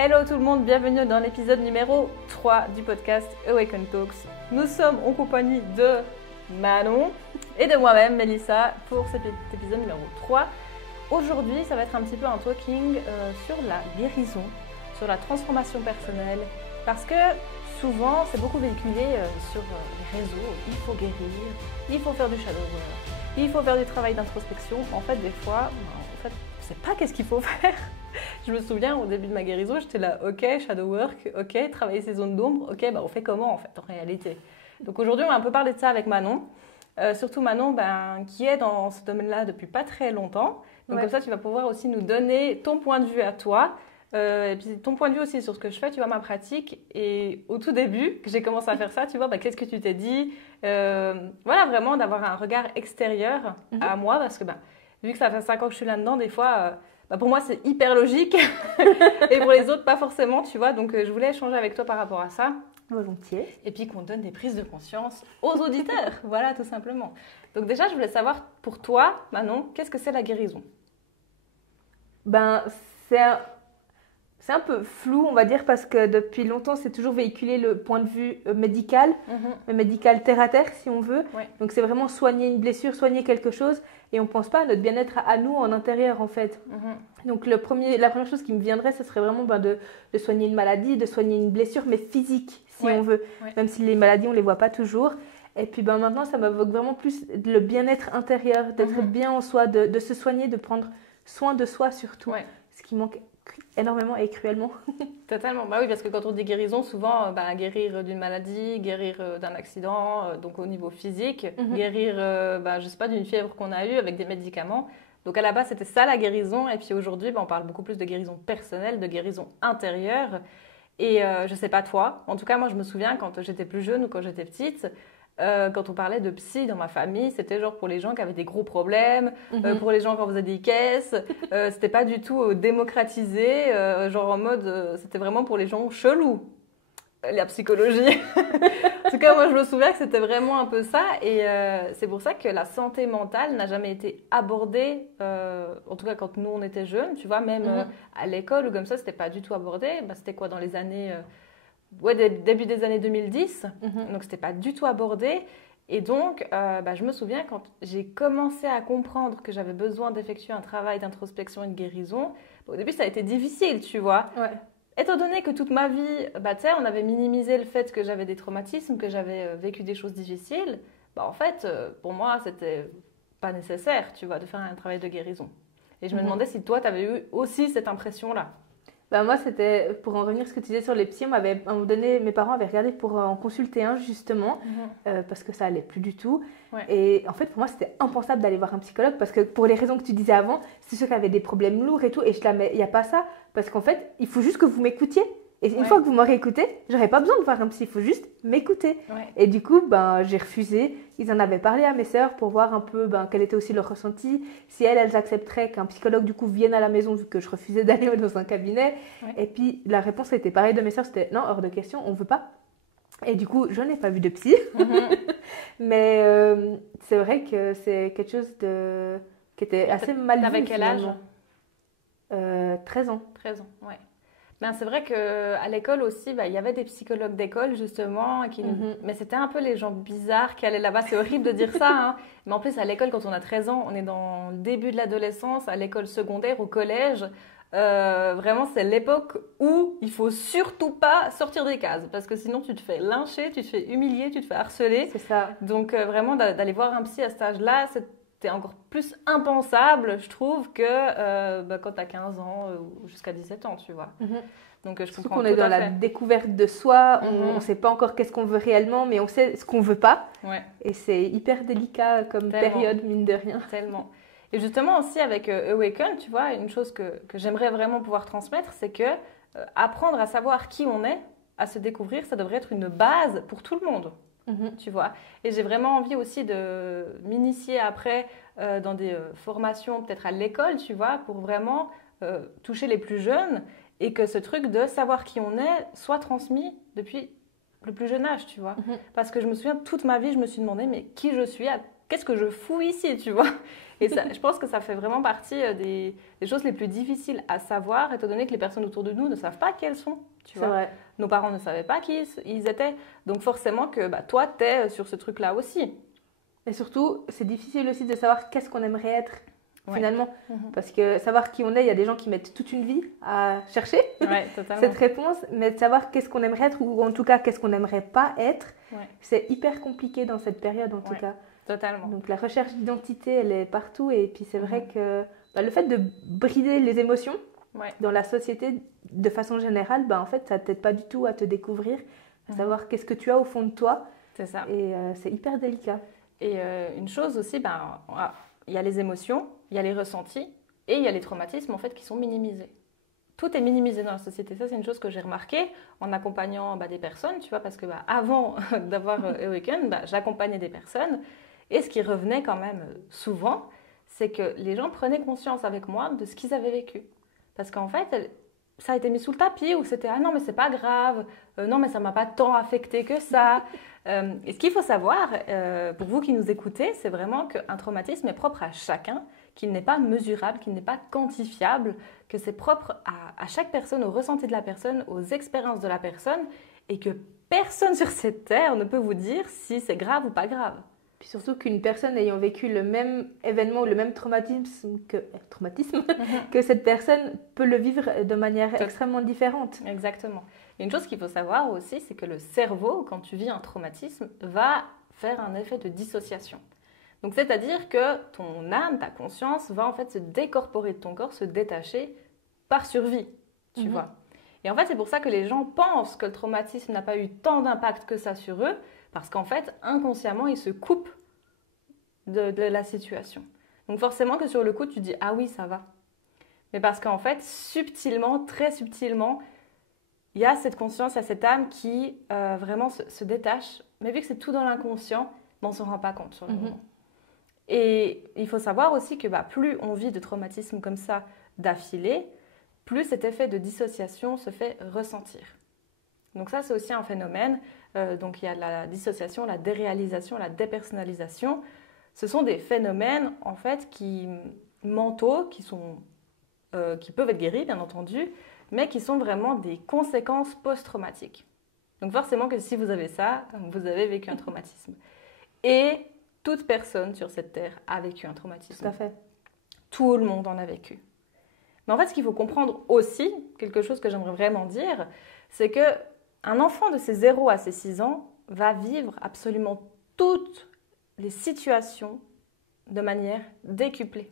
Hello tout le monde, bienvenue dans l'épisode numéro 3 du podcast Awaken Talks. Nous sommes en compagnie de Manon et de moi-même, Mélissa, pour cet épisode numéro 3. Aujourd'hui, ça va être un petit peu un talking sur la guérison, sur la transformation personnelle, parce que souvent, c'est beaucoup véhiculé sur les réseaux. Il faut guérir, il faut faire du shadow work, il faut faire du travail d'introspection. En fait, des fois, je ne sais pas qu'est-ce qu'il faut faire. Je me souviens, au début de ma guérison, j'étais là, ok, shadow work, ok, travailler ses zones d'ombre, ok, on fait comment en fait, en réalité. Donc aujourd'hui, on va un peu parler de ça avec Manon. Surtout Manon, qui est dans ce domaine-là depuis pas très longtemps. Donc comme ça, tu vas pouvoir aussi nous donner ton point de vue à toi. Et puis ton point de vue aussi sur ce que je fais, tu vois, ma pratique. Et au tout début, que j'ai commencé à faire ça, tu vois, qu'est-ce que tu t'es dit, voilà, vraiment d'avoir un regard extérieur à moi. Parce que vu que ça fait 5 ans que je suis là-dedans, des fois, pour moi, c'est hyper logique. Et pour les autres, pas forcément, tu vois. Donc je voulais échanger avec toi par rapport à ça. Volontiers. Et puis qu'on donne des prises de conscience aux auditeurs. Voilà, tout simplement. Donc déjà, je voulais savoir, pour toi, Manon, qu'est-ce que c'est la guérison ? C'est un peu flou, on va dire, parce que depuis longtemps, c'est toujours véhiculé le point de vue médical, médical terre à terre, si on veut. Ouais. Donc c'est vraiment soigner une blessure, soigner quelque chose, et on ne pense pas à notre bien-être à nous en intérieur, en fait. Donc la première chose qui me viendrait, ce serait vraiment de soigner une maladie, de soigner une blessure, mais physique, si on veut. Même si les maladies, on ne les voit pas toujours. Et puis maintenant, ça m'évoque vraiment plus le bien-être intérieur, d'être bien en soi, de se soigner, de prendre soin de soi surtout. Ce qui manque énormément et cruellement. Totalement. Oui, parce que quand on dit guérison, souvent, guérir d'une maladie, guérir d'un accident, donc au niveau physique, guérir, je sais pas, d'une fièvre qu'on a eue avec des médicaments. Donc à la base, c'était ça la guérison. Et puis aujourd'hui, on parle beaucoup plus de guérison personnelle, de guérison intérieure. Et je sais pas toi, en tout cas, moi, je me souviens quand j'étais plus jeune ou quand j'étais petite, quand on parlait de psy dans ma famille, c'était genre pour les gens qui avaient des gros problèmes, pour les gens qui en faisaient des caisses. C'était pas du tout démocratisé, genre en mode, c'était vraiment pour les gens chelous, la psychologie. En tout cas, moi, je me souviens que c'était vraiment un peu ça. Et c'est pour ça que la santé mentale n'a jamais été abordée, en tout cas quand nous, on était jeunes, tu vois, même à l'école ou comme ça, c'était pas du tout abordé. C'était quoi, dans les années... début des années 2010, donc c'était pas du tout abordé. Et donc, je me souviens quand j'ai commencé à comprendre que j'avais besoin d'effectuer un travail d'introspection et de guérison, au début ça a été difficile, tu vois. Étant donné que toute ma vie, on avait minimisé le fait que j'avais des traumatismes, que j'avais vécu des choses difficiles, en fait, pour moi, c'était pas nécessaire, tu vois, de faire un travail de guérison. Et je me demandais si toi, tu avais eu aussi cette impression-là. Moi, c'était, pour en revenir à ce que tu disais sur les psys, à un moment donné, mes parents avaient regardé pour en consulter un, justement, parce que ça allait plus du tout. Et en fait, pour moi, c'était impensable d'aller voir un psychologue, parce que pour les raisons que tu disais avant, c'est ceux qui avaient des problèmes lourds et tout, et je la mets, il n'y a pas ça, parce qu'en fait, il faut juste que vous m'écoutiez. Et une fois que vous m'aurez écouté, j'aurais pas besoin de voir un psy, il faut juste m'écouter. Et du coup, j'ai refusé. Ils en avaient parlé à mes sœurs pour voir un peu quel était aussi leur ressenti. Si elles accepteraient qu'un psychologue du coup vienne à la maison, vu que je refusais d'aller dans un cabinet. Et puis la réponse était pareille de mes sœurs, c'était non, hors de question, on veut pas. Et du coup, je n'ai pas vu de psy. Mais c'est vrai que c'est quelque chose qui était assez mal vu. T'avais quel âge ? 13 ans. 13 ans, ouais. C'est vrai qu'à l'école aussi, il y avait des psychologues d'école justement, mais c'était un peu les gens bizarres qui allaient là-bas. C'est horrible de dire ça, hein. Mais en plus à l'école, quand on a 13 ans, on est dans le début de l'adolescence, à l'école secondaire, au collège. Vraiment, c'est l'époque où il faut surtout pas sortir des cases, parce que sinon tu te fais lyncher, tu te fais humilier, tu te fais harceler. C'est ça. Donc vraiment, d'aller voir un psy à cet âge-là, c'était encore plus impensable, je trouve, que quand tu as 15 ans ou jusqu'à 17 ans, tu vois. Donc je comprends tout à fait. Surtout qu'on est dans la découverte de soi, on ne sait pas encore qu'est-ce qu'on veut réellement, mais on sait ce qu'on ne veut pas. Et c'est hyper délicat comme période, mine de rien. Tellement. Et justement aussi avec Awaken, tu vois, une chose que j'aimerais vraiment pouvoir transmettre, c'est que apprendre à savoir qui on est, à se découvrir, ça devrait être une base pour tout le monde. Tu vois. Et j'ai vraiment envie aussi de m'initier après dans des formations, peut-être à l'école, tu vois, pour vraiment toucher les plus jeunes et que ce truc de savoir qui on est soit transmis depuis le plus jeune âge, tu vois. Parce que je me souviens, toute ma vie, je me suis demandé, mais qui je suis qu'est-ce que je fous ici, tu vois? Et ça, je pense que ça fait vraiment partie des choses les plus difficiles à savoir, étant donné que les personnes autour de nous ne savent pas qui elles sont, tu vois? Vrai. Nos parents ne savaient pas qui ils étaient. Donc forcément que toi, tu es sur ce truc-là aussi. Et surtout, c'est difficile aussi de savoir qu'est-ce qu'on aimerait être, finalement. Mm-hmm. Parce que savoir qui on est, il y a des gens qui mettent toute une vie à chercher cette réponse. Mais de savoir qu'est-ce qu'on aimerait être, ou en tout cas, qu'est-ce qu'on n'aimerait pas être, c'est hyper compliqué dans cette période, en tout cas. Totalement. Donc la recherche d'identité, elle est partout. Et puis c'est vrai que le fait de brider les émotions dans la société, de façon générale, en fait, ça t'aide pas du tout à te découvrir, à savoir qu'est-ce que tu as au fond de toi. C'est ça. Et c'est hyper délicat. Et une chose aussi, il y a les émotions, il y a les ressentis et il y a les traumatismes en fait qui sont minimisés. Tout est minimisé dans la société. Ça, c'est une chose que j'ai remarqué en accompagnant des personnes, tu vois, parce que avant d'avoir Awaken, j'accompagnais des personnes. Et ce qui revenait quand même souvent, c'est que les gens prenaient conscience avec moi de ce qu'ils avaient vécu. Parce qu'en fait, ça a été mis sous le tapis, ou c'était « Ah non, mais c'est pas grave, non, mais ça m'a pas tant affecté que ça ». Et ce qu'il faut savoir, pour vous qui nous écoutez, c'est vraiment qu'un traumatisme est propre à chacun, qu'il n'est pas mesurable, qu'il n'est pas quantifiable, que c'est propre à chaque personne, au ressenti de la personne, aux expériences de la personne, et que personne sur cette terre ne peut vous dire si c'est grave ou pas grave. Puis surtout qu'une personne ayant vécu le même événement ou le même traumatisme que cette personne peut le vivre de manière extrêmement différente. Exactement. Et une chose qu'il faut savoir aussi, c'est que le cerveau, quand tu vis un traumatisme, va faire un effet de dissociation. Donc c'est-à-dire que ton âme, ta conscience, va en fait se décorporer de ton corps, se détacher par survie, tu vois. Et en fait, c'est pour ça que les gens pensent que le traumatisme n'a pas eu tant d'impact que ça sur eux, parce qu'en fait, inconsciemment, ils se coupent de la situation. Donc forcément que sur le coup, tu dis « Ah oui, ça va ». Mais parce qu'en fait, subtilement, très subtilement, il y a cette conscience, il y a cette âme qui vraiment se détache. Mais vu que c'est tout dans l'inconscient, on ne s'en rend pas compte sur le moment. Et il faut savoir aussi que plus on vit de traumatismes comme ça d'affilée, plus cet effet de dissociation se fait ressentir. Donc ça, c'est aussi un phénomène. Donc il y a la dissociation, la déréalisation, la dépersonnalisation. Ce sont des phénomènes en fait mentaux qui peuvent être guéris, bien entendu, mais qui sont vraiment des conséquences post-traumatiques. Donc forcément que si vous avez ça, vous avez vécu un traumatisme. Et toute personne sur cette terre a vécu un traumatisme. Tout à fait. Tout le monde en a vécu. Mais en fait, ce qu'il faut comprendre aussi, quelque chose que j'aimerais vraiment dire, c'est qu'un enfant de ses 0 à ses 6 ans va vivre absolument toutes les situations de manière décuplée.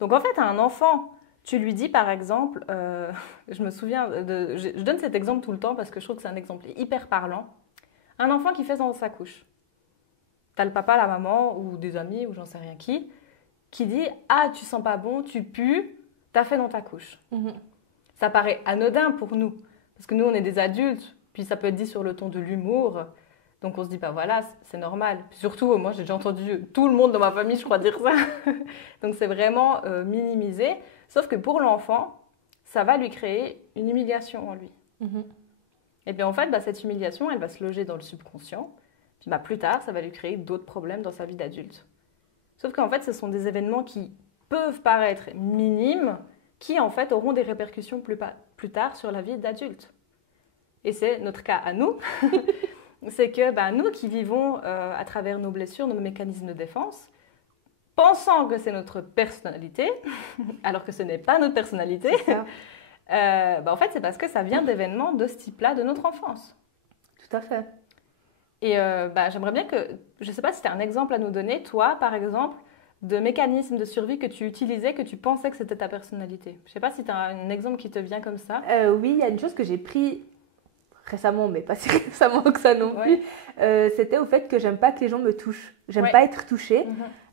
Donc en fait, à un enfant, tu lui dis par exemple, je me souviens, je donne cet exemple tout le temps parce que je trouve que c'est un exemple hyper parlant, un enfant qui fait dans sa couche. T'as le papa, la maman ou des amis ou j'en sais rien qui dit « Ah, tu sens pas bon, tu pues, t'as fait dans ta couche. » Ça paraît anodin pour nous, parce que nous on est des adultes, puis ça peut être dit sur le ton de l'humour. Donc on se dit, voilà, c'est normal. Puis surtout, moi j'ai déjà entendu tout le monde dans ma famille, je crois, dire ça. Donc c'est vraiment minimisé. Sauf que pour l'enfant, ça va lui créer une humiliation en lui. Et bien en fait, cette humiliation, elle va se loger dans le subconscient. Puis plus tard, ça va lui créer d'autres problèmes dans sa vie d'adulte. Sauf qu'en fait, ce sont des événements qui peuvent paraître minimes, qui en fait auront des répercussions plus tard sur la vie d'adulte. Et c'est notre cas à nous. C'est que nous qui vivons à travers nos blessures, nos mécanismes de défense, pensant que c'est notre personnalité, alors que ce n'est pas notre personnalité, en fait c'est parce que ça vient d'événements de ce type-là de notre enfance. Tout à fait. Et j'aimerais bien que, je ne sais pas si tu as un exemple à nous donner, toi par exemple, de mécanismes de survie que tu utilisais, que tu pensais que c'était ta personnalité. Je ne sais pas si tu as un exemple qui te vient comme ça. Oui, il y a une chose que j'ai pris récemment, mais pas si récemment que ça non plus, c'était au fait que j'aime pas que les gens me touchent. J'aime pas être touchée.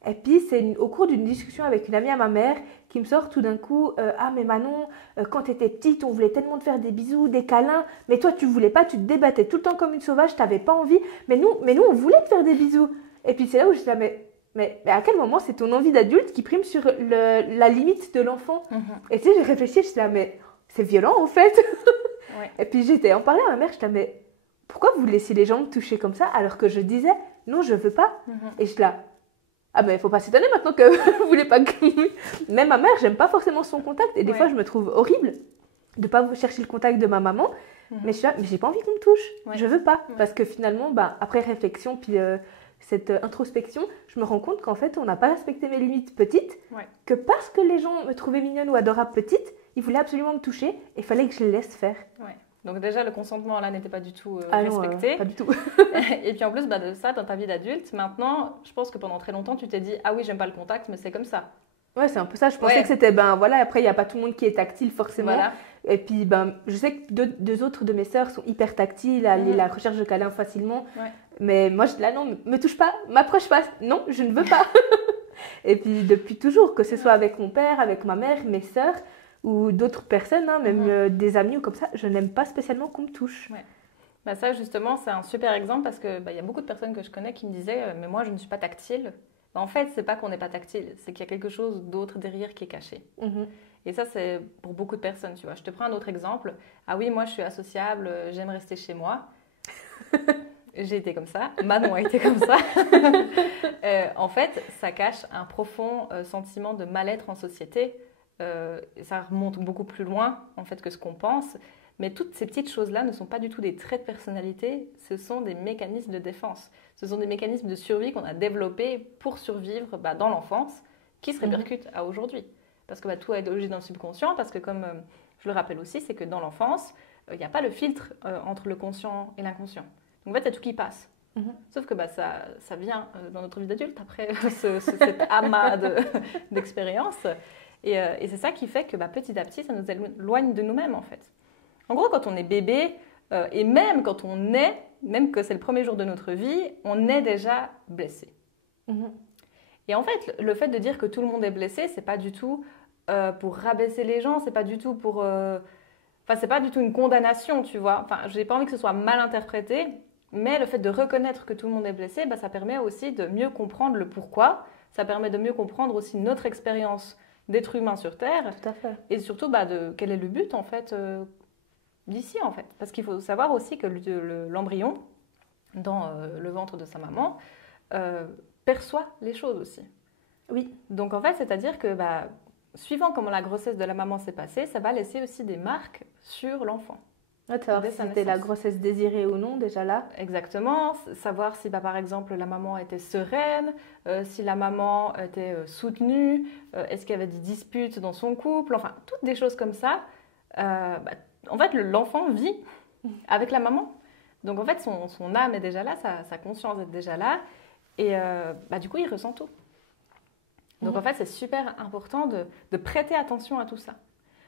Et puis, c'est au cours d'une discussion avec une amie à ma mère qui me sort tout d'un coup « Ah, mais Manon, quand tu étais petite, on voulait tellement te faire des bisous, des câlins, mais toi, tu voulais pas, tu te débattais tout le temps comme une sauvage, t'avais pas envie. Mais nous, on voulait te faire des bisous. » Et puis, c'est là où je suis là, mais à quel moment c'est ton envie d'adulte qui prime sur la limite de l'enfant? Et tu sais, j'ai réfléchi, je suis là, mais c'est violent en fait. Et puis j'étais en parlant à ma mère, je disais, mais pourquoi vous laissez les gens me toucher comme ça alors que je disais, non, je veux pas. Et je là, Ah ben, il faut pas s'étonner maintenant que vous voulez pas que... Même ma mère, j'aime pas forcément son contact. Et des fois, je me trouve horrible de pas chercher le contact de ma maman. Mais je suis là, mais j'ai pas envie qu'on me touche. Je veux pas. Parce que finalement, après réflexion, puis cette introspection, je me rends compte qu'en fait, on n'a pas respecté mes limites petites. Que parce que les gens me trouvaient mignonne ou adorable petite, ils voulaient absolument me toucher. Et il fallait que je les laisse faire. Donc déjà, le consentement, là, n'était pas du tout respecté. Non, pas du tout. Et puis en plus, de ça, dans ta vie d'adulte, maintenant, je pense que pendant très longtemps, tu t'es dit « Ah oui, j'aime pas le contact, mais c'est comme ça. » Ouais, c'est un peu ça. Je pensais que c'était, après, il n'y a pas tout le monde qui est tactile, forcément. Voilà. Et puis, je sais que deux autres de mes sœurs sont hyper tactiles, la recherche de câlins facilement. Mais moi, là, non, me touche pas, m'approche pas. Non, je ne veux pas. Et puis, depuis toujours, que ce soit avec mon père, avec ma mère, mes sœurs, ou d'autres personnes, même des amis ou comme ça, je n'aime pas spécialement qu'on me touche. Ça, justement, c'est un super exemple parce que y a beaucoup de personnes que je connais qui me disaient « Mais moi, je ne suis pas tactile. » En fait, c'est pas qu'on n'est pas tactile, c'est qu'il y a quelque chose d'autre derrière qui est caché. Et ça, c'est pour beaucoup de personnes, tu vois. Je te prends un autre exemple. Ah oui, moi, je suis associable, j'aime rester chez moi. J'ai été comme ça. Manon a été comme ça. En fait, ça cache un profond sentiment de mal-être en société. Ça remonte beaucoup plus loin, en fait, que ce qu'on pense. Mais toutes ces petites choses-là ne sont pas du tout des traits de personnalité, ce sont des mécanismes de défense. Ce sont des mécanismes de survie qu'on a développés pour survivre dans l'enfance, qui se répercutent à aujourd'hui. Parce que tout est logé dans le subconscient, parce que comme je le rappelle aussi, c'est que dans l'enfance, il n'y a pas le filtre entre le conscient et l'inconscient. Donc en fait, il y a tout qui passe. Sauf que ça vient dans notre vie d'adulte, après cet amas d'expériences. Et c'est ça qui fait que petit à petit, ça nous éloigne de nous-mêmes, en fait. En gros, quand on est bébé, et même quand on naît, même que c'est le premier jour de notre vie, on est déjà blessé. Et en fait, le fait de dire que tout le monde est blessé, c'est pas du tout pour rabaisser les gens, c'est pas du tout pour... c'est pas du tout une condamnation, tu vois. J'ai pas envie que ce soit mal interprété, mais le fait de reconnaître que tout le monde est blessé, ça permet aussi de mieux comprendre le pourquoi, ça permet de mieux comprendre aussi notre expérience d'être humain sur Terre. Tout à fait. Et surtout, de quel est le but, en fait, d'ici, en fait. Parce qu'il faut savoir aussi que l'embryon, dans le ventre de sa maman, perçoit les choses aussi. Oui. Donc, en fait, c'est-à-dire que, suivant comment la grossesse de la maman s'est passée, ça va laisser aussi des marques sur l'enfant. Savoir si c'était la grossesse désirée ou non, déjà là. Exactement. Savoir si, par exemple, la maman était sereine, si la maman était soutenue, est-ce qu'il y avait des disputes dans son couple, enfin, toutes des choses comme ça. En fait, l'enfant vit avec la maman. Donc, en fait, son âme est déjà là, sa conscience est déjà là. Et du coup, il ressent tout. Donc, en fait, c'est super important de prêter attention à tout ça.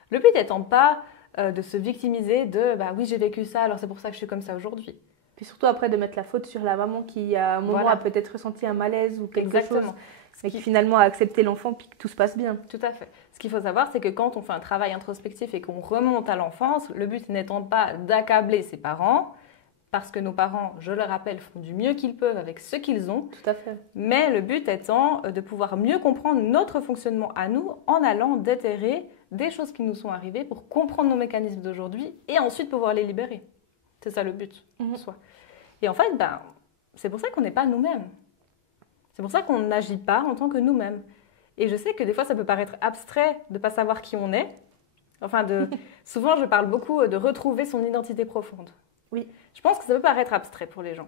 Le but étant pas de se victimiser de « oui, j'ai vécu ça, alors c'est pour ça que je suis comme ça aujourd'hui ». Puis surtout après de mettre la faute sur la maman qui, à un moment, a peut-être ressenti un malaise ou quelque chose. Mais qui finalement a accepté l'enfant puis que tout se passe bien. Tout à fait. Ce qu'il faut savoir, c'est que quand on fait un travail introspectif et qu'on remonte à l'enfance, le but n'étant pas d'accabler ses parents, parce que nos parents, je le rappelle, font du mieux qu'ils peuvent avec ce qu'ils ont. Tout à fait. Mais le but étant de pouvoir mieux comprendre notre fonctionnement à nous en allant déterrer des choses qui nous sont arrivées pour comprendre nos mécanismes d'aujourd'hui et ensuite pouvoir les libérer. C'est ça le but en soi. Et en fait, c'est pour ça qu'on n'est pas nous-mêmes. C'est pour ça qu'on n'agit pas en tant que nous-mêmes. Et je sais que des fois, ça peut paraître abstrait de ne pas savoir qui on est. Souvent, je parle beaucoup de retrouver son identité profonde. Oui. Je pense que ça peut paraître abstrait pour les gens.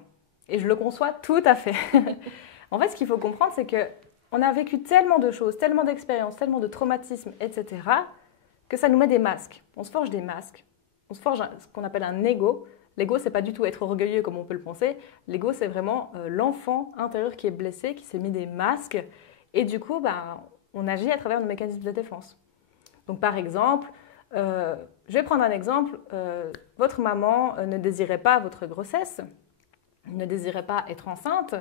Et je le conçois tout à fait. En fait, ce qu'il faut comprendre, c'est qu'on a vécu tellement de choses, tellement d'expériences, tellement de traumatismes, etc., que ça nous met des masques. On se forge des masques. On se forge ce qu'on appelle un ego. L'ego, c'est pas du tout être orgueilleux comme on peut le penser. L'ego, c'est vraiment l'enfant intérieur qui est blessé, qui s'est mis des masques. Et du coup, on agit à travers nos mécanismes de défense. Donc, par exemple, je vais prendre un exemple. Votre maman ne désirait pas votre grossesse, ne désirait pas être enceinte.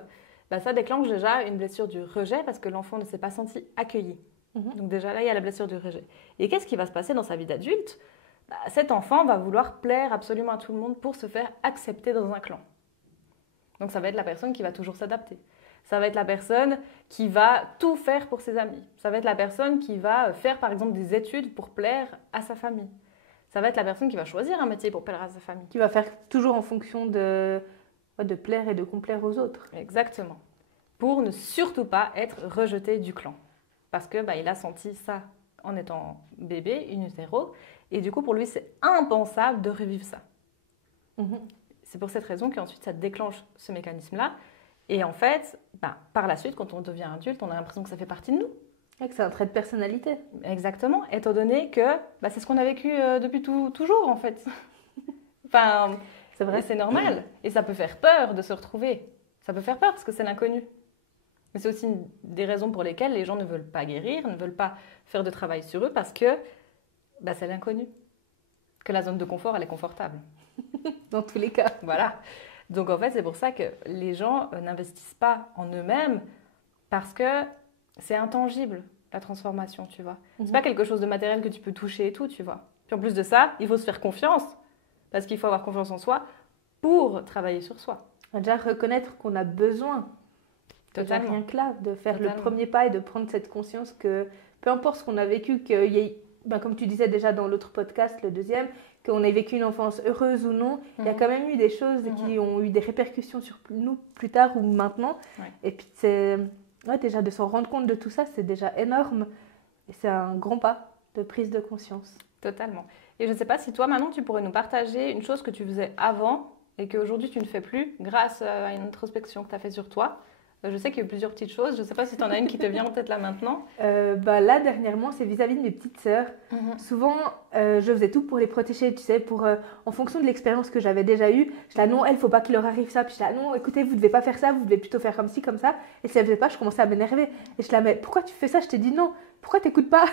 Ça déclenche déjà une blessure du rejet parce que l'enfant ne s'est pas senti accueilli. Donc déjà là, il y a la blessure du rejet. Et qu'est-ce qui va se passer dans sa vie d'adulte ? Cet enfant va vouloir plaire absolument à tout le monde pour se faire accepter dans un clan. Donc ça va être la personne qui va toujours s'adapter. Ça va être la personne qui va tout faire pour ses amis. Ça va être la personne qui va faire par exemple des études pour plaire à sa famille. Ça va être la personne qui va choisir un métier pour plaire à sa famille. Qui va faire toujours en fonction de plaire et de complaire aux autres. Exactement. pour ne surtout pas être rejeté du clan. Parce que il a senti ça en étant bébé, in utero, et du coup pour lui c'est impensable de revivre ça. C'est pour cette raison qu'ensuite ça déclenche ce mécanisme-là. Et en fait, par la suite, quand on devient adulte, on a l'impression que ça fait partie de nous. Et que c'est un trait de personnalité. Exactement, étant donné que c'est ce qu'on a vécu depuis toujours en fait. Enfin, c'est vrai, c'est normal. Et ça peut faire peur de se retrouver. Ça peut faire peur parce que c'est l'inconnu. Mais c'est aussi des raisons pour lesquelles les gens ne veulent pas guérir, ne veulent pas faire de travail sur eux parce que c'est l'inconnu. Que la zone de confort, elle est confortable. Dans tous les cas. Voilà. Donc en fait, c'est pour ça que les gens n'investissent pas en eux-mêmes parce que c'est intangible, la transformation, tu vois. C'est pas quelque chose de matériel que tu peux toucher et tout, tu vois. Puis en plus de ça, il faut se faire confiance parce qu'il faut avoir confiance en soi pour travailler sur soi. Déjà reconnaître qu'on a besoin. Totalement. Rien que là, de faire le premier pas et de prendre cette conscience que peu importe ce qu'on a vécu, qu'il y ait, comme tu disais déjà dans l'autre podcast, le deuxième, qu'on ait vécu une enfance heureuse ou non, il y a quand même eu des choses qui ont eu des répercussions sur nous plus tard ou maintenant. Ouais. Et puis c'est déjà de s'en rendre compte de tout ça, c'est déjà énorme. Et c'est un grand pas de prise de conscience. Totalement. Et je ne sais pas si toi, Manon, tu pourrais nous partager une chose que tu faisais avant et qu'aujourd'hui tu ne fais plus grâce à une introspection que tu as fait sur toi. Je sais qu'il y a eu plusieurs petites choses. Je ne sais pas si tu en as une qui te vient en tête là maintenant. Là, dernièrement, c'est vis-à-vis de mes petites sœurs. Souvent, je faisais tout pour les protéger, tu sais, en fonction de l'expérience que j'avais déjà eue. Je disais, non, il ne faut pas qu'il leur arrive ça. Puis je disais, non, écoutez, vous ne devez pas faire ça, vous devez plutôt faire comme ci, comme ça. Et si elles ne faisaient pas, je commençais à m'énerver. Et je disais, mais pourquoi tu fais ça? Je t'ai dit non. Pourquoi tu n'écoutes pas?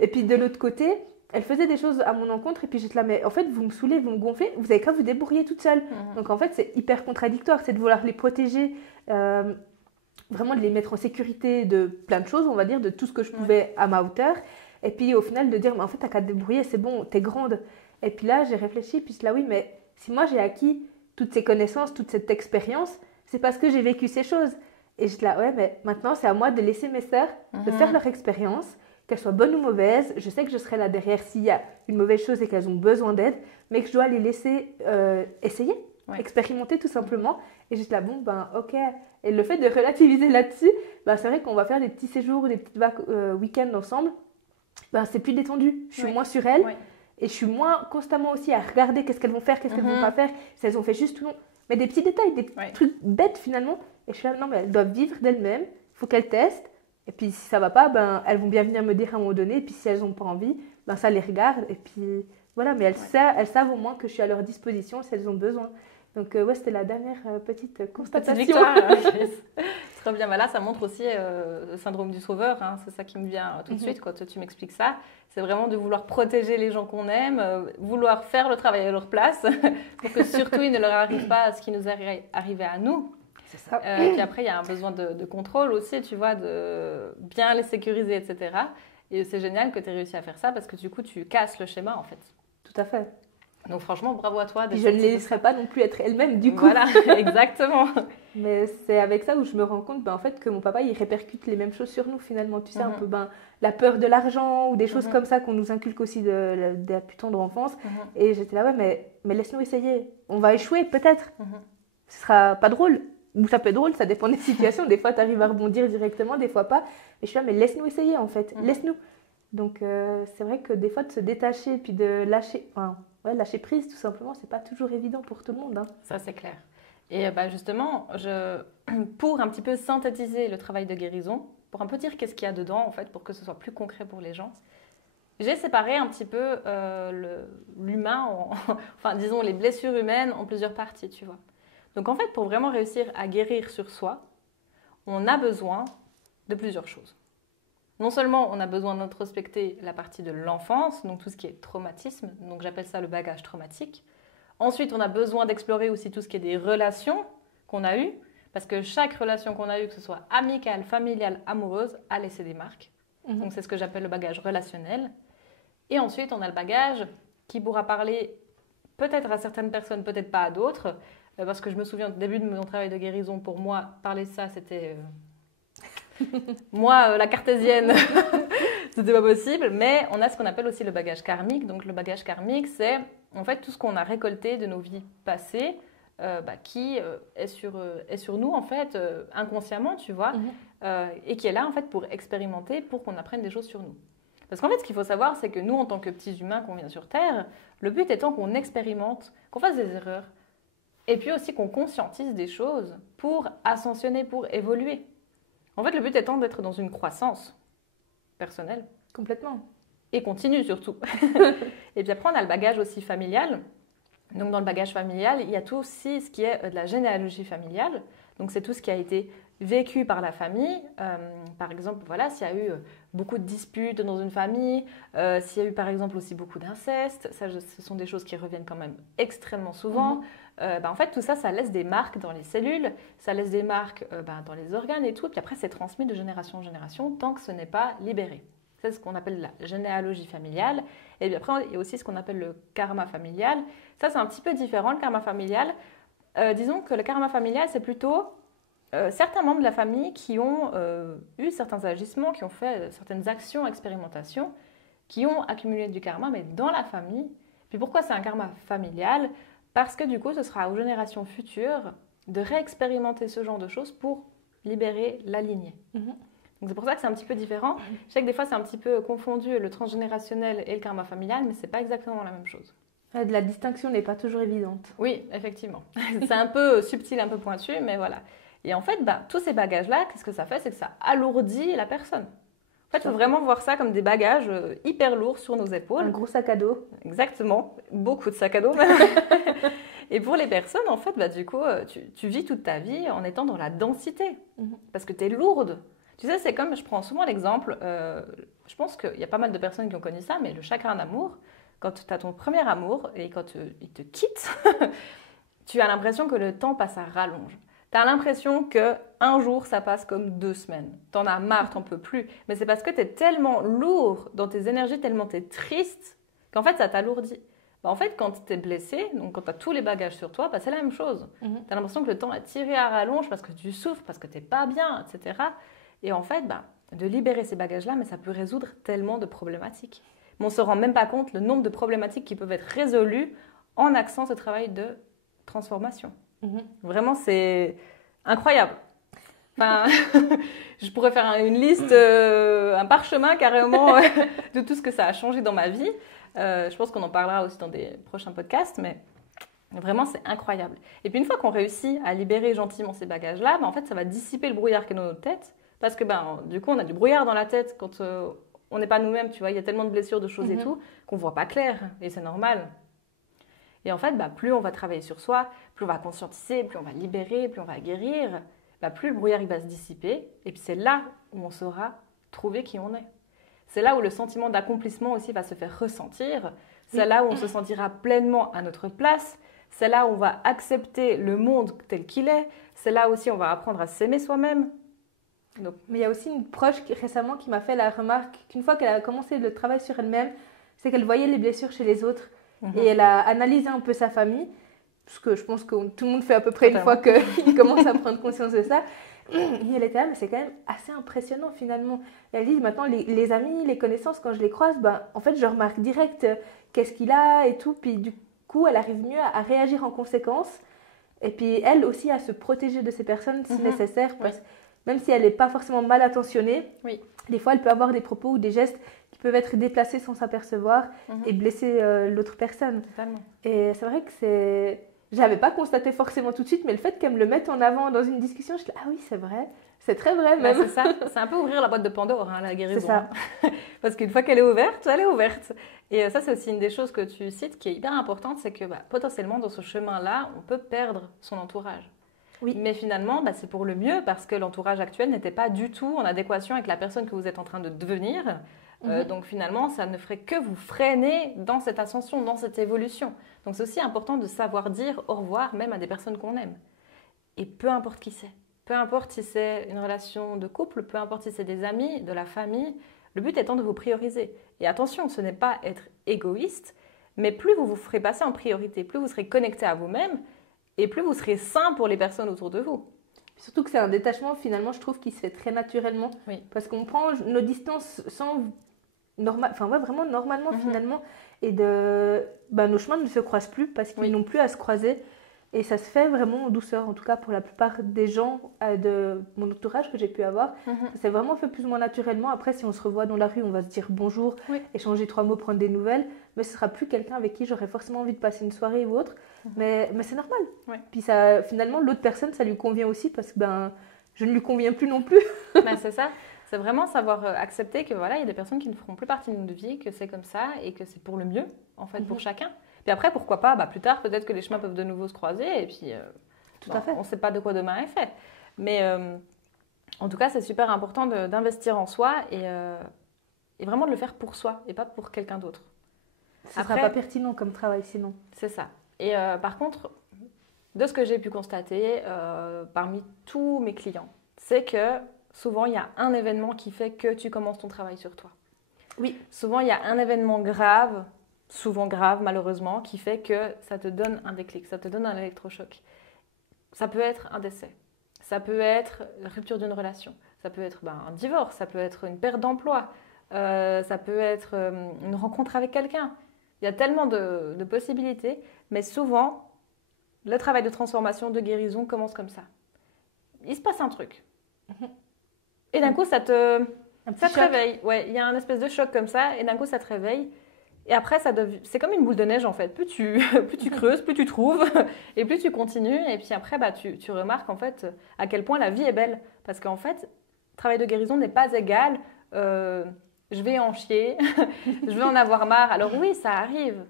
Et puis de l'autre côté, elle faisait des choses à mon encontre et puis j'étais là, mais en fait, vous me saoulez, vous me gonflez, vous avez qu'à vous débrouiller toute seule. Donc en fait, c'est hyper contradictoire, c'est de vouloir les protéger, vraiment de les mettre en sécurité de plein de choses, on va dire, de tout ce que je pouvais à ma hauteur. Et puis au final, de dire, mais en fait, t'as qu'à te débrouiller, c'est bon, t'es grande. Et puis là, j'ai réfléchi, puis là, oui, mais si moi j'ai acquis toutes ces connaissances, toute cette expérience, c'est parce que j'ai vécu ces choses. Et j'étais là, ouais, mais maintenant, c'est à moi de laisser mes sœurs, de faire leur expérience, qu'elles soient bonnes ou mauvaises. Je sais que je serai là derrière s'il y a une mauvaise chose et qu'elles ont besoin d'aide, mais que je dois les laisser essayer, expérimenter tout simplement. Et j'étais là, bon, ok. Et le fait de relativiser là-dessus, c'est vrai qu'on va faire des petits séjours, des petits week-ends ensemble. C'est plus détendu. Je suis moins sur elles et je suis moins constamment aussi à regarder qu'est-ce qu'elles vont faire, qu'est-ce qu'elles vont pas faire, si elles ont fait juste ou non. Mais des petits détails, des trucs bêtes finalement. Et je suis là, non, mais elles doivent vivre d'elles-mêmes. Il faut qu'elles testent. Et puis, si ça ne va pas, elles vont bien venir me dire à un moment donné. Et puis, si elles n'ont pas envie, ça les regarde. Et puis, voilà. Mais elles savent au moins que je suis à leur disposition si elles ont besoin. Donc, c'était la dernière petite constatation. Petite victoire. Très bien. Là, ça montre aussi le syndrome du sauveur. Hein. C'est ça qui me vient tout de suite quand tu m'expliques ça. C'est vraiment de vouloir protéger les gens qu'on aime, vouloir faire le travail à leur place pour que surtout, il ne leur arrive pas ce qui nous est arrivé à nous. C'est ça. Puis après, il y a un besoin de contrôle aussi, tu vois, de bien les sécuriser, etc. Et c'est génial que tu aies réussi à faire ça parce que du coup, tu casses le schéma, en fait. Tout à fait. Donc franchement, bravo à toi. Et je ne les laisserai pas non plus être elles-mêmes, du coup. Voilà, exactement. Mais c'est avec ça où je me rends compte en fait, que mon papa, il répercute les mêmes choses sur nous, finalement. Tu sais, un peu la peur de l'argent ou des choses comme ça qu'on nous inculque aussi de la plus tendre enfance. Et j'étais là, mais laisse-nous essayer. On va échouer, peut-être. Ce sera pas drôle. Ou ça peut être drôle, ça dépend des situations. Des fois, tu arrives à rebondir directement, des fois pas. Et je suis là, mais laisse-nous essayer, en fait. Laisse-nous. Donc, c'est vrai que des fois, de se détacher puis de lâcher prise, tout simplement, c'est pas toujours évident pour tout le monde. Hein. Ça, c'est clair. Et justement, pour un petit peu synthétiser le travail de guérison, pour un peu dire qu'est-ce qu'il y a dedans, en fait, pour que ce soit plus concret pour les gens, j'ai séparé un petit peu l'humain, enfin, disons, les blessures humaines en plusieurs parties, tu vois. Donc en fait, pour vraiment réussir à guérir sur soi, on a besoin de plusieurs choses. Non seulement on a besoin d'introspecter la partie de l'enfance, donc tout ce qui est traumatisme, donc j'appelle ça le bagage traumatique. Ensuite, on a besoin d'explorer aussi tout ce qui est des relations qu'on a eues, parce que chaque relation qu'on a eue, que ce soit amicale, familiale, amoureuse, a laissé des marques. Donc c'est ce que j'appelle le bagage relationnel. Et ensuite, on a le bagage qui pourra parler peut-être à certaines personnes, peut-être pas à d'autres, parce que je me souviens au début de mon travail de guérison, pour moi, parler de ça, c'était... moi, la cartésienne, c'était pas possible. Mais on a ce qu'on appelle aussi le bagage karmique. Donc le bagage karmique, c'est en fait tout ce qu'on a récolté de nos vies passées, qui est sur nous, en fait, inconsciemment, tu vois, et qui est là, en fait, pour expérimenter, pour qu'on apprenne des choses sur nous. Parce qu'en fait, ce qu'il faut savoir, c'est que nous, en tant que petits humains qu'on vient sur Terre, le but étant qu'on expérimente, qu'on fasse des erreurs, et puis aussi qu'on conscientise des choses pour ascensionner, pour évoluer. En fait, le but étant d'être dans une croissance personnelle. Complètement. Et continue surtout. Et puis après, on a le bagage aussi familial. Donc dans le bagage familial, il y a tout aussi ce qui est de la généalogie familiale. Donc c'est tout ce qui a été vécu par la famille. Par exemple, voilà, s'il y a eu beaucoup de disputes dans une famille, s'il y a eu par exemple aussi beaucoup d'inceste, ça, ce sont des choses qui reviennent quand même extrêmement souvent. En fait, tout ça, ça laisse des marques dans les cellules, ça laisse des marques dans les organes et tout. Puis après, c'est transmis de génération en génération tant que ce n'est pas libéré. C'est ce qu'on appelle la généalogie familiale. Et puis après, il y a aussi ce qu'on appelle le karma familial. Ça, c'est un petit peu différent, le karma familial. Disons que le karma familial, c'est plutôt certains membres de la famille qui ont eu certains agissements, qui ont fait certaines actions, expérimentations, qui ont accumulé du karma, mais dans la famille. Puis pourquoi c'est un karma familial? Parce que du coup, ce sera aux générations futures de réexpérimenter ce genre de choses pour libérer la lignée. Donc c'est pour ça que c'est un petit peu différent. Je sais que des fois, c'est un petit peu confondu le transgénérationnel et le karma familial, mais ce n'est pas exactement la même chose. La distinction n'est pas toujours évidente. Oui, effectivement. C'est un peu subtil, un peu pointu, mais voilà. Et en fait, tous ces bagages-là, qu'est-ce que ça fait? C'est que ça alourdit la personne. En fait, il faut vraiment voir ça comme des bagages hyper lourds sur nos épaules. Un gros sac à dos. Exactement. Beaucoup de sacs à dos même. Et pour les personnes, en fait, du coup, tu vis toute ta vie en étant dans la densité. Parce que tu es lourde. Tu sais, c'est comme, je prends souvent l'exemple, je pense qu'il y a pas mal de personnes qui ont connu ça, mais le chagrin d'amour, quand tu as ton premier amour et quand il te quitte, tu as l'impression que le temps passe à rallonge. Tu as l'impression qu'un jour, ça passe comme 2 semaines. Tu en as marre, tu n'en peux plus. Mais c'est parce que tu es tellement lourd dans tes énergies, tellement tu es triste, qu'en fait, ça t'alourdit. En fait, quand tu es blessé, donc quand tu as tous les bagages sur toi, c'est la même chose. Tu as l'impression que le temps a tiré à rallonge parce que tu souffres, parce que tu n'es pas bien, etc. Et en fait, de libérer ces bagages-là, mais ça peut résoudre tellement de problématiques. Mais on ne se rend même pas compte le nombre de problématiques qui peuvent être résolues en axant ce travail de transformation. Vraiment, c'est incroyable. Enfin, je pourrais faire une liste, un parchemin carrément de tout ce que ça a changé dans ma vie. Je pense qu'on en parlera aussi dans des prochains podcasts, mais vraiment, c'est incroyable. Et puis une fois qu'on réussit à libérer gentiment ces bagages-là, en fait, ça va dissiper le brouillard qui est dans notre tête. Parce que du coup, on a du brouillard dans la tête quand on n'est pas nous-mêmes, tu vois. Il y a tellement de blessures, de choses et tout, qu'on ne voit pas clair. Et c'est normal. Et en fait, plus on va travailler sur soi, plus on va conscientiser, plus on va libérer, plus on va guérir, plus le brouillard il va se dissiper. Et puis c'est là où on saura trouver qui on est. C'est là où le sentiment d'accomplissement aussi va se faire ressentir. C'est là où on se sentira pleinement à notre place. C'est là où on va accepter le monde tel qu'il est. C'est là aussi où on va apprendre à s'aimer soi-même. Donc. Mais il y a aussi une proche récemment qui m'a fait la remarque qu'une fois qu'elle a commencé le travail sur elle-même, c'est qu'elle voyait les blessures chez les autres et elle a analysé un peu sa famille, parce que je pense que tout le monde fait à peu près une fois qu'il commence à prendre conscience de ça. Et elle était là, mais c'est quand même assez impressionnant finalement. Et elle dit maintenant, les amis, les connaissances, quand je les croise, en fait, je remarque direct qu'est-ce qu'il a et tout, puis du coup, elle arrive mieux à réagir en conséquence. Et puis elle aussi à se protéger de ces personnes si nécessaire, parce même si elle n'est pas forcément mal intentionnée, des fois elle peut avoir des propos ou des gestes qui peuvent être déplacés sans s'apercevoir et blesser l'autre personne. Totalement. Et c'est vrai que je n'avais pas constaté forcément tout de suite, mais le fait qu'elle me le mette en avant dans une discussion, je dis ah oui, c'est vrai, c'est très vrai même. C'est ça, c'est un peu ouvrir la boîte de Pandore, la guérison. C'est ça. Parce qu'une fois qu'elle est ouverte, elle est ouverte. Et ça, c'est aussi une des choses que tu cites qui est hyper importante, c'est que potentiellement dans ce chemin-là, on peut perdre son entourage. Oui. Mais finalement, c'est pour le mieux parce que l'entourage actuel n'était pas du tout en adéquation avec la personne que vous êtes en train de devenir. Donc finalement, ça ne ferait que vous freiner dans cette ascension, dans cette évolution. Donc c'est aussi important de savoir dire au revoir même à des personnes qu'on aime. Et peu importe qui c'est. Peu importe si c'est une relation de couple, peu importe si c'est des amis, de la famille, le but étant de vous prioriser. Et attention, ce n'est pas être égoïste, mais plus vous vous ferez passer en priorité, plus vous serez connecté à vous-même, et plus vous serez sain pour les personnes autour de vous. Surtout que c'est un détachement, finalement, je trouve, qui se fait très naturellement. Oui. Parce qu'on prend nos distances vraiment normalement, finalement. Et nos chemins ne se croisent plus parce qu'ils n'ont plus à se croiser. Et ça se fait vraiment en douceur, en tout cas pour la plupart des gens de mon entourage que j'ai pu avoir. Ça s'est vraiment fait plus ou moins naturellement. Après, si on se revoit dans la rue, on va se dire bonjour, échanger 3 mots, prendre des nouvelles. Mais ce ne sera plus quelqu'un avec qui j'aurais forcément envie de passer une soirée ou autre. Mais c'est normal. Puis ça, finalement, l'autre personne, ça lui convient aussi parce que je ne lui conviens plus non plus. C'est ça. C'est vraiment savoir accepter que voilà, il y a des personnes qui ne feront plus partie de notre vie, que c'est comme ça et que c'est pour le mieux, en fait, pour chacun. Puis après, pourquoi pas, plus tard, peut-être que les chemins peuvent de nouveau se croiser et puis Tout à fait. On ne sait pas de quoi demain est fait. Mais en tout cas, c'est super important d'investir en soi et vraiment de le faire pour soi et pas pour quelqu'un d'autre. Ce ne sera pas pertinent comme travail sinon. C'est ça. Et par contre, de ce que j'ai pu constater parmi tous mes clients, c'est que souvent, il y a un événement qui fait que tu commences ton travail sur toi. Oui. Souvent, il y a un événement grave, souvent grave malheureusement, qui fait que ça te donne un déclic, ça te donne un électrochoc. Ça peut être un décès, ça peut être la rupture d'une relation, ça peut être un divorce, ça peut être une perte d'emploi, ça peut être une rencontre avec quelqu'un. Il y a tellement de possibilités, mais souvent, le travail de transformation, de guérison commence comme ça. Il se passe un truc. Et d'un coup, ça te réveille. Ouais, il y a un espèce de choc comme ça, et d'un coup, ça te réveille. Et après, c'est comme une boule de neige, en fait. Plus tu creuses, plus tu trouves, et plus tu continues. Et puis après, tu remarques, en fait, à quel point la vie est belle. Parce qu'en fait, le travail de guérison n'est pas égal. Je vais en chier, je vais en avoir marre. Alors oui, ça arrive,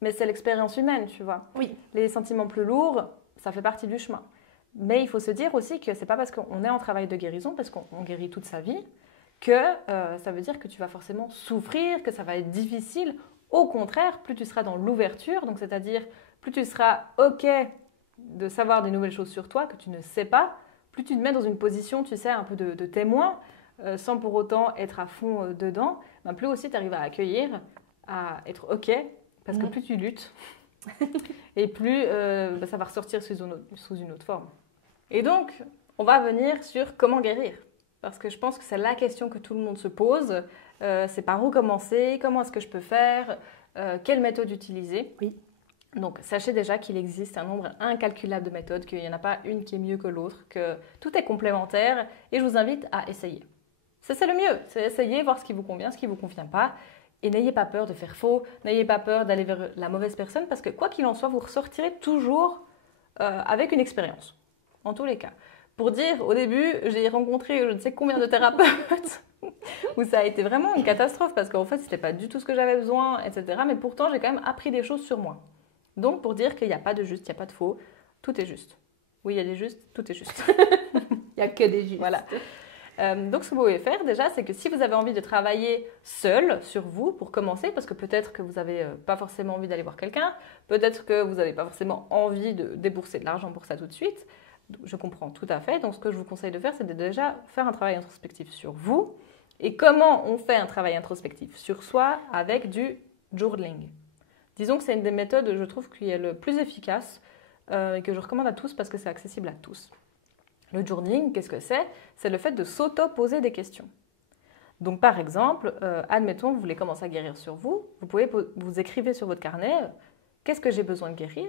mais c'est l'expérience humaine, tu vois. Oui. Les sentiments plus lourds, ça fait partie du chemin. Mais il faut se dire aussi que c'est pas parce qu'on est en travail de guérison, parce qu'on guérit toute sa vie, que ça veut dire que tu vas forcément souffrir, que ça va être difficile. Au contraire, plus tu seras dans l'ouverture, donc c'est-à-dire plus tu seras OK de savoir des nouvelles choses sur toi que tu ne sais pas, plus tu te mets dans une position, tu sais, un peu de témoin, sans pour autant être à fond dedans, plus aussi tu arrives à accueillir, à être OK, parce que plus tu luttes, et plus ça va ressortir sous une autre forme. Et donc, on va venir sur comment guérir. Parce que je pense que c'est la question que tout le monde se pose. C'est par où commencer? Comment est-ce que je peux faire? Quelle méthode utiliser? Oui. Donc, sachez déjà qu'il existe un nombre incalculable de méthodes, qu'il n'y en a pas une qui est mieux que l'autre, que tout est complémentaire. Et je vous invite à essayer. C'est le mieux. C'est essayer, voir ce qui vous convient, ce qui ne vous convient pas. Et n'ayez pas peur de faire faux. N'ayez pas peur d'aller vers la mauvaise personne. Parce que quoi qu'il en soit, vous ressortirez toujours avec une expérience. En tous les cas. Pour dire, au début, j'ai rencontré je ne sais combien de thérapeutes où ça a été vraiment une catastrophe parce qu'en fait, ce n'était pas du tout ce que j'avais besoin, etc. Mais pourtant, j'ai quand même appris des choses sur moi. Donc, pour dire qu'il n'y a pas de juste, il n'y a pas de faux, tout est juste. Oui, il y a des justes, tout est juste. Il n'y a que des justes. Voilà. Donc, ce que vous pouvez faire déjà, c'est que si vous avez envie de travailler seul sur vous pour commencer, parce que peut-être que vous n'avez pas forcément envie d'aller voir quelqu'un, peut-être que vous n'avez pas forcément envie de débourser de l'argent pour ça tout de suite, je comprends tout à fait. Donc, ce que je vous conseille de faire, c'est de déjà faire un travail introspectif sur vous. Et comment on fait un travail introspectif sur soi avec du journaling? Disons que c'est une des méthodes, je trouve, qui est le plus efficace et que je recommande à tous parce que c'est accessible à tous. Le journaling, qu'est-ce que c'est? C'est le fait de s'auto-poser des questions. Donc, par exemple, admettons que vous voulez commencer à guérir sur vous. Vous écrivez sur votre carnet qu'est-ce que j'ai besoin de guérir?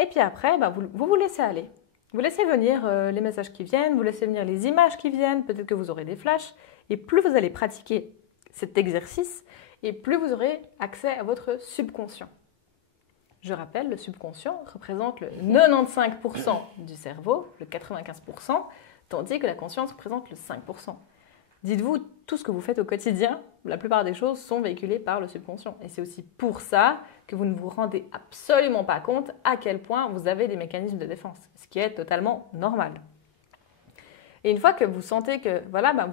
Et puis après, vous laissez aller. Vous laissez venir les messages qui viennent, vous laissez venir les images qui viennent, peut-être que vous aurez des flashs. Et plus vous allez pratiquer cet exercice, et plus vous aurez accès à votre subconscient. Je rappelle, le subconscient représente le 95% du cerveau, le 95%, tandis que la conscience représente le 5%. Dites-vous, tout ce que vous faites au quotidien, la plupart des choses sont véhiculées par le subconscient. Et c'est aussi pour ça que vous ne vous rendez absolument pas compte à quel point vous avez des mécanismes de défense, ce qui est totalement normal. Et une fois que vous sentez que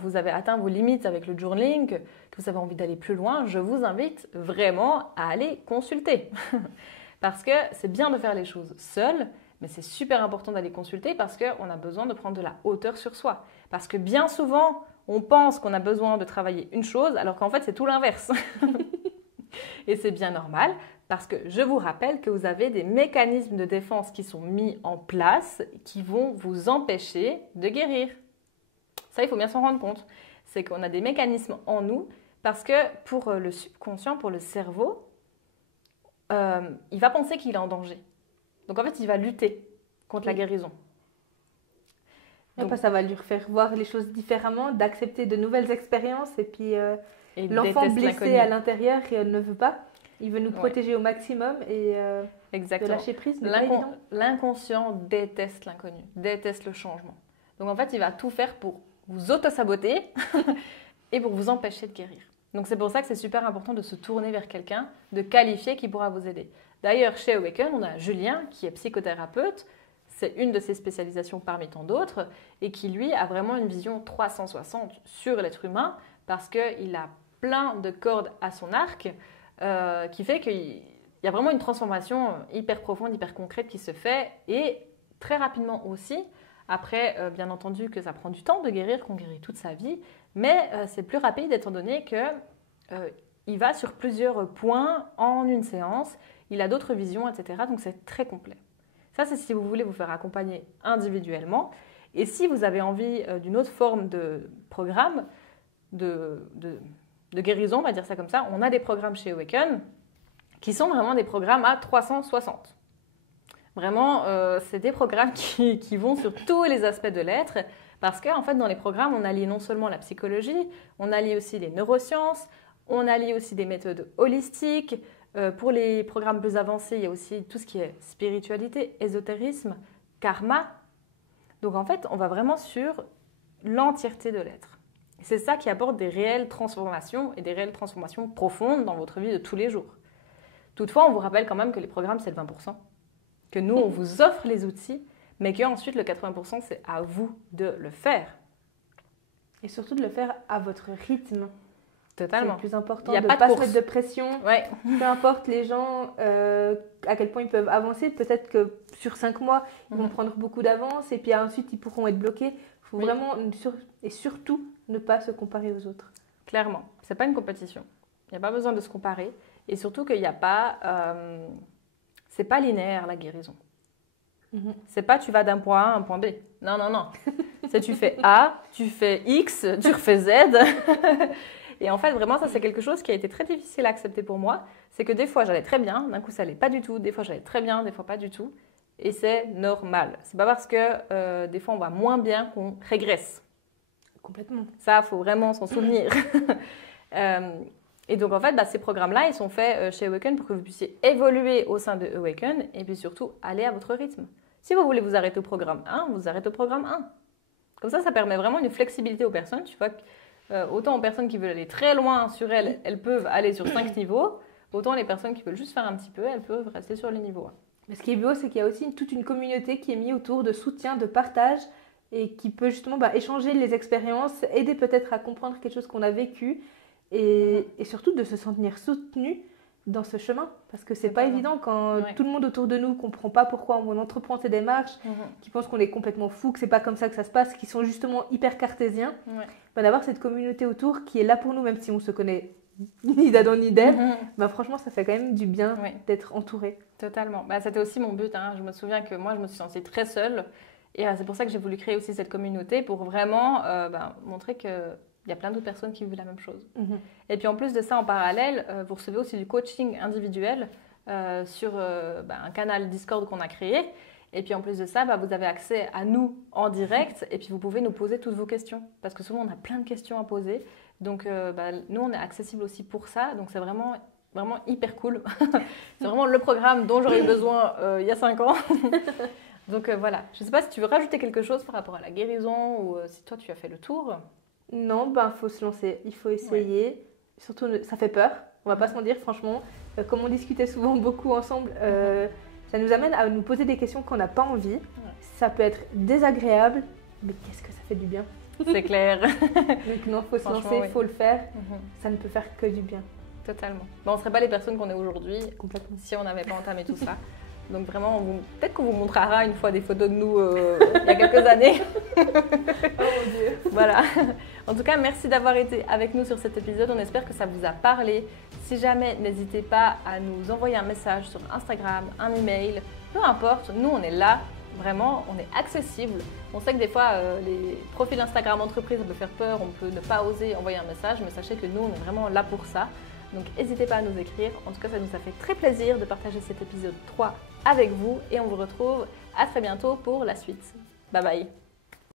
vous avez atteint vos limites avec le journaling, que vous avez envie d'aller plus loin, je vous invite vraiment à aller consulter. Parce que c'est bien de faire les choses seul, mais c'est super important d'aller consulter parce qu'on a besoin de prendre de la hauteur sur soi. Parce que bien souvent, on pense qu'on a besoin de travailler une chose, alors qu'en fait, c'est tout l'inverse. Et c'est bien normal, parce que je vous rappelle que vous avez des mécanismes de défense qui sont mis en place, qui vont vous empêcher de guérir. Ça, il faut bien s'en rendre compte. C'est qu'on a des mécanismes en nous, parce que pour le subconscient, pour le cerveau, il va penser qu'il est en danger. Donc en fait, il va lutter contre la guérison. Donc, ça va lui faire voir les choses différemment, d'accepter de nouvelles expériences. Et puis l'enfant blessé à l'intérieur ne veut pas. Il veut nous protéger au maximum et de lâcher prise. L'inconscient déteste l'inconnu, déteste le changement. Donc en fait, il va tout faire pour vous auto-saboter et pour vous empêcher de guérir. Donc c'est pour ça que c'est super important de se tourner vers quelqu'un de qualifié qui pourra vous aider. D'ailleurs, chez Awaken, on a Julien qui est psychothérapeute. C'est une de ses spécialisations parmi tant d'autres et qui, lui, a vraiment une vision 360 sur l'être humain parce qu'il a plein de cordes à son arc qui fait qu'il y a vraiment une transformation hyper profonde, hyper concrète qui se fait et très rapidement aussi. Après, bien entendu que ça prend du temps de guérir, qu'on guérit toute sa vie, mais c'est plus rapide étant donné qu'il va sur plusieurs points en une séance, il a d'autres visions, etc. Donc c'est très complet. Ça, c'est si vous voulez vous faire accompagner individuellement. Et si vous avez envie d'une autre forme de programme, de guérison, on va dire ça comme ça, on a des programmes chez Awaken qui sont vraiment des programmes à 360. Vraiment, c'est des programmes qui vont sur tous les aspects de l'être parce qu'en fait, dans les programmes, on allie non seulement la psychologie, on allie aussi les neurosciences, on allie aussi des méthodes holistiques. Pour les programmes plus avancés, il y a aussi tout ce qui est spiritualité, ésotérisme, karma. Donc en fait, on va vraiment sur l'entièreté de l'être. C'est ça qui apporte des réelles transformations et des réelles transformations profondes dans votre vie de tous les jours. Toutefois, on vous rappelle quand même que les programmes, c'est le 20%. Que nous, on vous offre les outils, mais qu'ensuite, le 80%, c'est à vous de le faire. Et surtout de le faire à votre rythme. Totalement. C'est le plus important, de ne pas se mettre de pression. Ouais. Peu importe les gens, à quel point ils peuvent avancer. Peut-être que sur 5 mois, ils vont prendre beaucoup d'avance et puis ensuite, ils pourront être bloqués. Il faut vraiment, et surtout, ne pas se comparer aux autres. Clairement. Ce n'est pas une compétition. Il n'y a pas besoin de se comparer. Et surtout qu'il n'y a pas... c'est pas linéaire, la guérison. C'est pas tu vas d'un point A à un point B. Non, non, non. C'est tu fais A, tu fais X, tu refais Z. Et en fait, vraiment, ça, c'est quelque chose qui a été très difficile à accepter pour moi. C'est que des fois, j'allais très bien, d'un coup, ça allait pas du tout. Des fois, j'allais très bien, des fois, pas du tout. Et c'est normal. C'est pas parce que des fois, on va moins bien qu'on régresse. Complètement. Ça, il faut vraiment s'en souvenir. Et donc, en fait, ces programmes-là, ils sont faits chez Awaken pour que vous puissiez évoluer au sein de Awaken et puis surtout aller à votre rythme. Si vous voulez vous arrêter au programme 1, vous arrêtez au programme 1. Comme ça peut permettre une flexibilité aux personnes. Tu vois, autant aux personnes qui veulent aller très loin sur elles peuvent aller sur 5 niveaux. Autant les personnes qui veulent juste faire un petit peu, elles peuvent rester sur les niveaux 1. Mais ce qui est beau, c'est qu'il y a aussi toute une communauté qui est mise autour de soutien, de partage et qui peut justement échanger les expériences, aider peut-être à comprendre quelque chose qu'on a vécu et surtout de se sentir soutenu dans ce chemin. Parce que c'est pas évident quand tout le monde autour de nous ne comprend pas pourquoi on entreprend ces démarches, qui pensent qu'on est complètement fou, que c'est pas comme ça que ça se passe, qui sont justement hyper cartésiens. D'avoir cette communauté autour qui est là pour nous, même si on se connaît ni d'Adam ni d'Ève, franchement, ça fait quand même du bien d'être entouré. Totalement. C'était aussi mon but. Je me souviens que moi, je me suis sentie très seule. Et c'est pour ça que j'ai voulu créer aussi cette communauté pour vraiment montrer qu'il y a plein d'autres personnes qui vivent la même chose. Et puis en plus de ça, en parallèle, vous recevez aussi du coaching individuel sur un canal Discord qu'on a créé. Et puis en plus de ça, vous avez accès à nous en direct et puis vous pouvez nous poser toutes vos questions. Parce que souvent, on a plein de questions à poser. Donc nous, on est accessible aussi pour ça. Donc c'est vraiment hyper cool. C'est vraiment le programme dont j'aurais eu besoin il y a 5 ans. Donc voilà. Je ne sais pas si tu veux rajouter quelque chose par rapport à la guérison ou si toi, tu as fait le tour. Non, faut se lancer. Il faut essayer. Surtout, ça fait peur. On va pas se mentir, franchement. Comme on discutait souvent beaucoup ensemble, ça nous amène à nous poser des questions qu'on n'a pas envie. Ça peut être désagréable, mais qu'est-ce que ça fait du bien. C'est clair. Donc non, faut se lancer, faut le faire. Ça ne peut faire que du bien. Totalement. On ne serait pas les personnes qu'on est aujourd'hui complètement si on n'avait pas entamé tout ça. Donc vraiment, peut-être qu'on vous montrera une fois des photos de nous il y a quelques années. Oh mon Dieu. Voilà. En tout cas, merci d'avoir été avec nous sur cet épisode. On espère que ça vous a parlé. Si jamais, n'hésitez pas à nous envoyer un message sur Instagram, un email, peu importe. Nous, on est là. Vraiment, on est accessible. On sait que des fois, les profils Instagram entreprises, ça peut faire peur. On peut ne pas oser envoyer un message. Mais sachez que nous, on est vraiment là pour ça. Donc n'hésitez pas à nous écrire. En tout cas, ça nous a fait très plaisir de partager cet épisode 3 avec vous et on vous retrouve à très bientôt pour la suite. Bye bye.